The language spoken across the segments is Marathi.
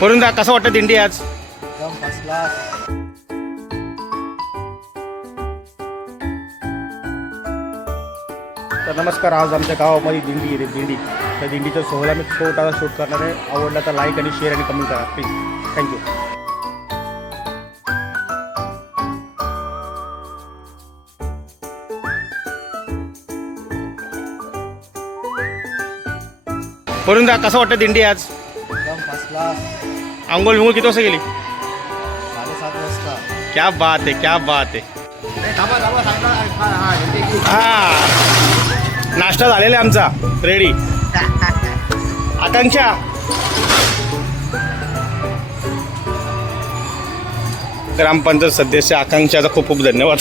वरून दा कसं वाटतं दिंडी आज? तर नमस्कार आज आमच्या गावामध्ये दिंडी आहे दिंडी. त्या दिंडीच्या सोहळा मी छोटासा शूट करणार आहे. आवडला तर लाईक आणि शेअर आणि कमेंट करा प्लीज थँक्यू वरून दा कसं वाटतं दिंडी आज? आंघोळ विंगोळ किती वाजता गेली साडेसात वाजता. क्या बात आहे क्या बात आहे. हा हा नाश्ता झालेला आहे आमचा. रेडी आकांक्षा. ग्रामपंचायत सदस्य आकांक्षाचा खूप खूप धन्यवाद.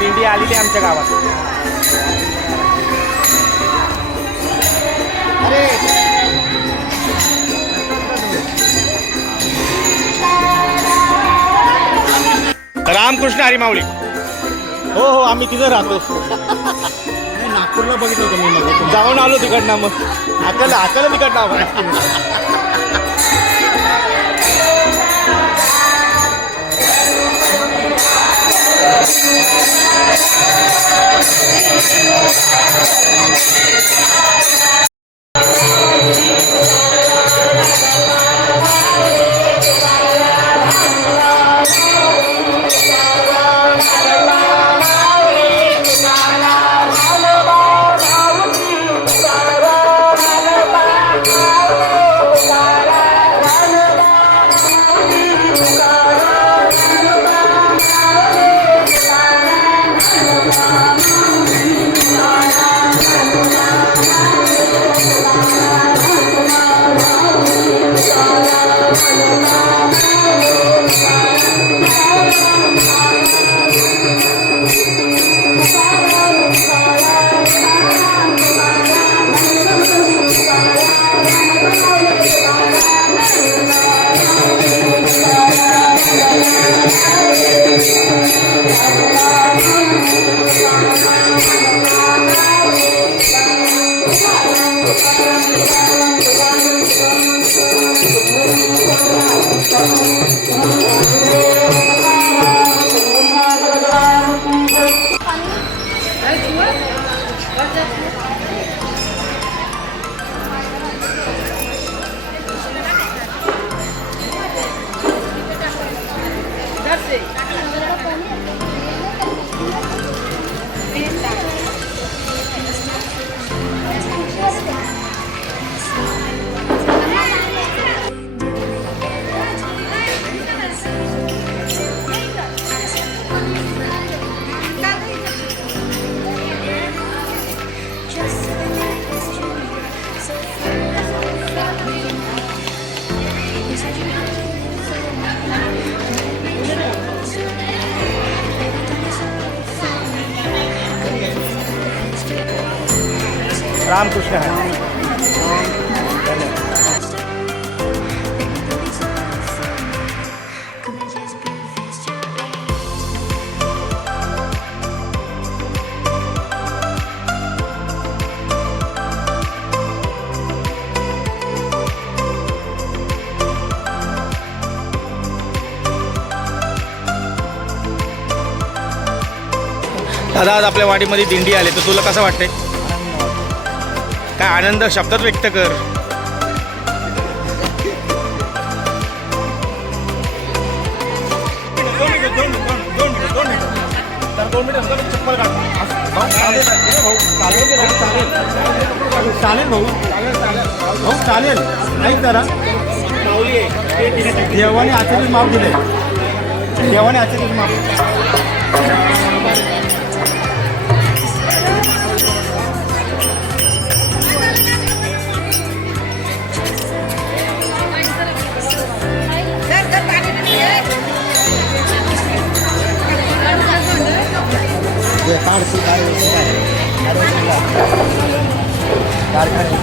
दिंडी आलेली आहे आमच्या गावात. रामकृष्ण हरी माऊली हो हो आम्ही तिथं राहतो. नागपूरला बघितलं होतं मी मग. जाऊन आलो तिकडनं मग. अकल अकल तिकडनं आम्हाला see. रामकृष्ण हरी दादा आज आपल्या वाडीमध्ये दिंडी आली तर तुला कसं वाटतंय? काय आनंद शब्दात व्यक्त कर. चालेल भाऊ भाऊ चालेल नाही जरा देवाने आचरित माप दिले. देवाने आचरित माप जे काढ कारखाने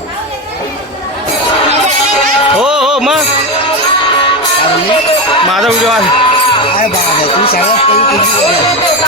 मग? माझा व्हिडिओ आहे. काय बाबा तू सगळ्यात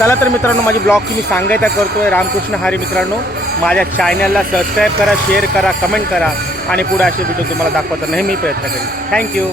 चला तर मित्रांनो माझी ब्लॉगची मी सांगायचा करतोय. रामकृष्ण हरी मित्रांनो माझ्या चॅनलला सबस्क्राईब करा शेअर करा कमेंट करा आणि पुढे असे व्हिडिओ तुम्हाला दाखवायचा नेहमी प्रयत्न करेन. थँक्यू